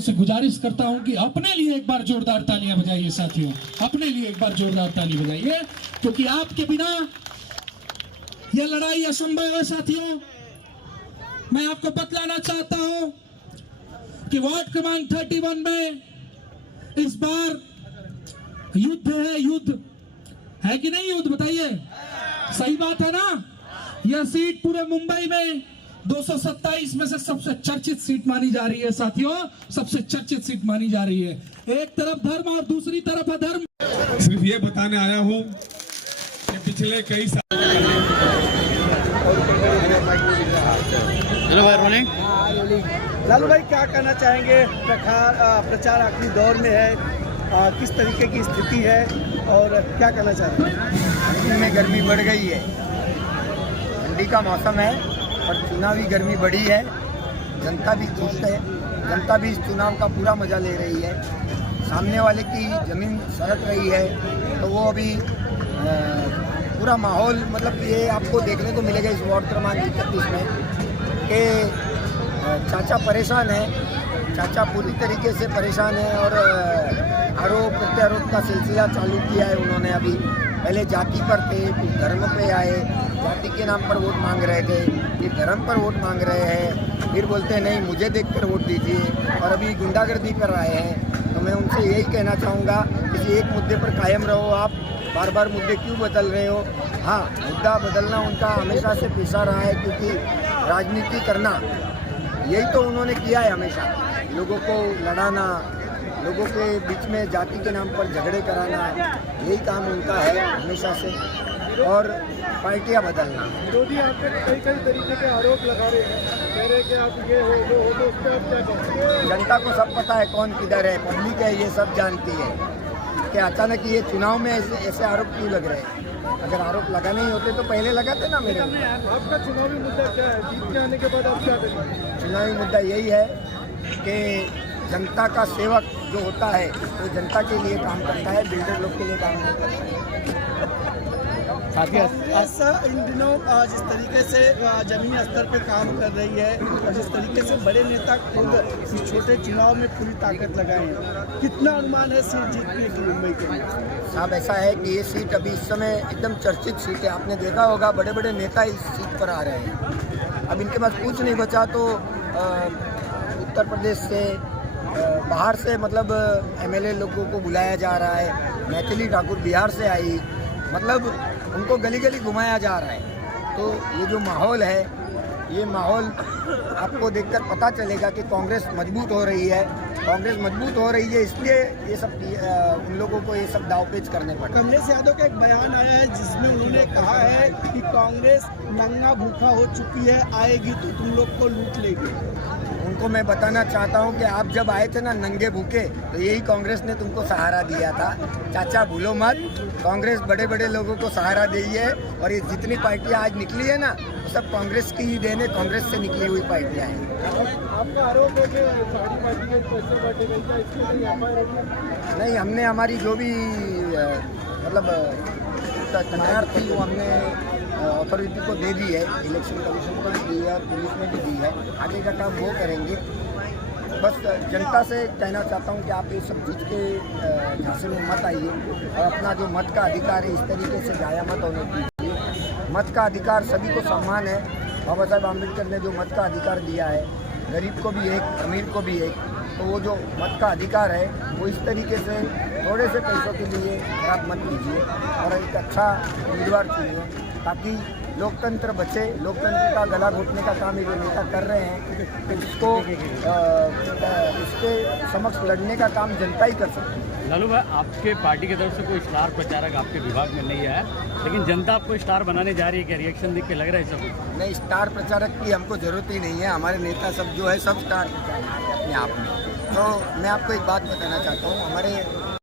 लोगों से गुजारिश करता हूं कि अपने लिए एक बार जोरदार तालियां बजाइए साथियों, अपने लिए एक बार जोरदार ताली बजाइए, क्योंकि आपके बिना यह लड़ाई असंभव है साथियों। मैं आपको बतलाना चाहता हूं कि वार्ड क्रमांक 31 में इस बार युद्ध है, युद्ध है कि नहीं युद्ध, बताइए, सही बात है ना। यह सीट पूरे मुंबई में 227 में से सबसे चर्चित सीट मानी जा रही है साथियों, सबसे चर्चित सीट मानी जा रही है। एक तरफ धर्म और दूसरी तरफ अधर्म। सिर्फ ये बताने आया हूँ कि पिछले कई साल लालू भाई क्या कहना चाहेंगे? प्रचार आखिरी दौर में है, किस तरीके की स्थिति है और क्या कहना चाहेंगे? ठंडी में गर्मी बढ़ गई है, ठंडी का मौसम है और चुनावी गर्मी बढ़ी है। जनता भी खुश है, जनता भी इस चुनाव का पूरा मजा ले रही है। सामने वाले की ज़मीन सरक रही है, तो वो अभी पूरा माहौल, मतलब ये आपको देखने को मिलेगा इस वार्ड क्रमांक 31 में कि चाचा परेशान है, चाचा पूरी तरीके से परेशान है और आरोप प्रत्यारोप का सिलसिला चालू किया है उन्होंने। अभी पहले जाति पर थे, फिर धर्म पे आए, जाति के नाम पर वोट मांग रहे थे, फिर धर्म पर वोट मांग रहे हैं, फिर बोलते हैं नहीं मुझे देखकर वोट दीजिए, और अभी गुंडागर्दी पर आए हैं। तो मैं उनसे यही कहना चाहूँगा, किसी एक मुद्दे पर कायम रहो, आप बार बार मुद्दे क्यों बदल रहे हो? हाँ, मुद्दा बदलना उनका हमेशा से पेशा रहा है, क्योंकि राजनीति करना यही तो उन्होंने किया है हमेशा, लोगों को लड़ाना, लोगों के बीच में जाति के नाम पर झगड़े कराना, यही काम उनका है हमेशा से, और पार्टियां बदलना। विरोधी आप पे कई तरीके के आरोप लगा रहे हैं, कह रहे हैं कि आप ये हो वो हो, तो उस पर आप क्या कहेंगे? जनता को सब पता है कौन किधर है, पब्लिक है, ये सब जानती है कि अचानक ये चुनाव में ऐसे आरोप क्यों लग रहे हैं। अगर आरोप लगाने ही होते तो पहले लगाते ना मेरे। आपका चुनावी मुद्दा क्या है? जीत के आने के बाद आप क्या करेंगे? चुनावी मुद्दा यही है कि जनता का सेवक जो होता है वो जनता के लिए काम करता है, बिल्डर लोग के लिए काम नहीं करता। ऐसा इन दिनों जिस तरीके से जमीनी स्तर पे काम कर रही है और जिस तरीके से बड़े नेता खुद इस छोटे चुनाव में पूरी ताकत लगाए हैं, कितना अनुमान है सीट जीतने की मुंबई के लिए? साहब ऐसा है कि ये सीट अभी इस समय एकदम चर्चित सीट है, आपने देखा होगा बड़े बड़े नेता इस सीट पर आ रहे हैं। अब इनके पास कुछ नहीं बचा तो उत्तर प्रदेश से, बाहर से, मतलब एमएलए लोगों को बुलाया जा रहा है। मैथिली ठाकुर बिहार से आई, मतलब उनको गली गली घुमाया जा रहा है। तो ये जो माहौल है, ये माहौल आपको देखकर पता चलेगा कि कांग्रेस मजबूत हो रही है। कांग्रेस मजबूत हो रही है, इसलिए ये सब उन लोगों को ये सब दावपेच करने पड़े। कमलेश यादव का एक बयान आया है जिसमें उन्होंने कहा है कि कांग्रेस नंगा भूखा हो चुकी है, आएगी तो तुम लोग को लूट लेगी। उनको मैं बताना चाहता हूं कि आप जब आए थे ना नंगे भूखे, तो यही कांग्रेस ने तुमको सहारा दिया था। चाचा भूलो मत, कांग्रेस बड़े बड़े लोगों को सहारा दी है, और ये जितनी पार्टियां आज निकली है ना, वो सब कांग्रेस की ही देन है, कांग्रेस से निकली हुई पार्टियां हैं। आपका आरोप है कि सारी पार्टी के पैसे बांटे गए थे, इसके लिए नहीं, हमने हमारी जो भी मतलब तैयार थी वो हमने अथॉरिटी को दे दी है, इलेक्शन कमीशन को भी दी है और पुलिस में भी दी है। आगे का काम वो करेंगे। बस जनता से कहना चाहता हूँ कि आप ये सब चीज़ के झांसे में मत आइए, और अपना जो मत का अधिकार है इस तरीके से जाया मत होने दीजिए। मत का अधिकार सभी को सम्मान है। बाबा साहब आम्बेडकर ने जो मत का अधिकार दिया है, गरीब को भी एक, अमीर को भी एक, तो वो जो मत का अधिकार है वो इस तरीके से थोड़े से पैसों के लिए खराब मत कीजिए, और एक अच्छा उम्मीदवार चुनिए ताकि लोकतंत्र बचे। लोकतंत्र का गला घोटने का काम ये जो नेता कर रहे हैं, तो इसको इसके समक्ष लड़ने का काम जनता ही कर सकती है। लालू भाई, आपके पार्टी की तरफ से कोई स्टार प्रचारक आपके विभाग में नहीं है, लेकिन जनता आपको स्टार बनाने जा रही है, क्या रिएक्शन देख के लग रहा है सब? नहीं, स्टार प्रचारक की हमको ज़रूरत ही नहीं है। हमारे नेता सब जो है सब स्टार प्रचारक है अपने आप में। तो मैं आपको एक बात बताना चाहता हूँ, हमारे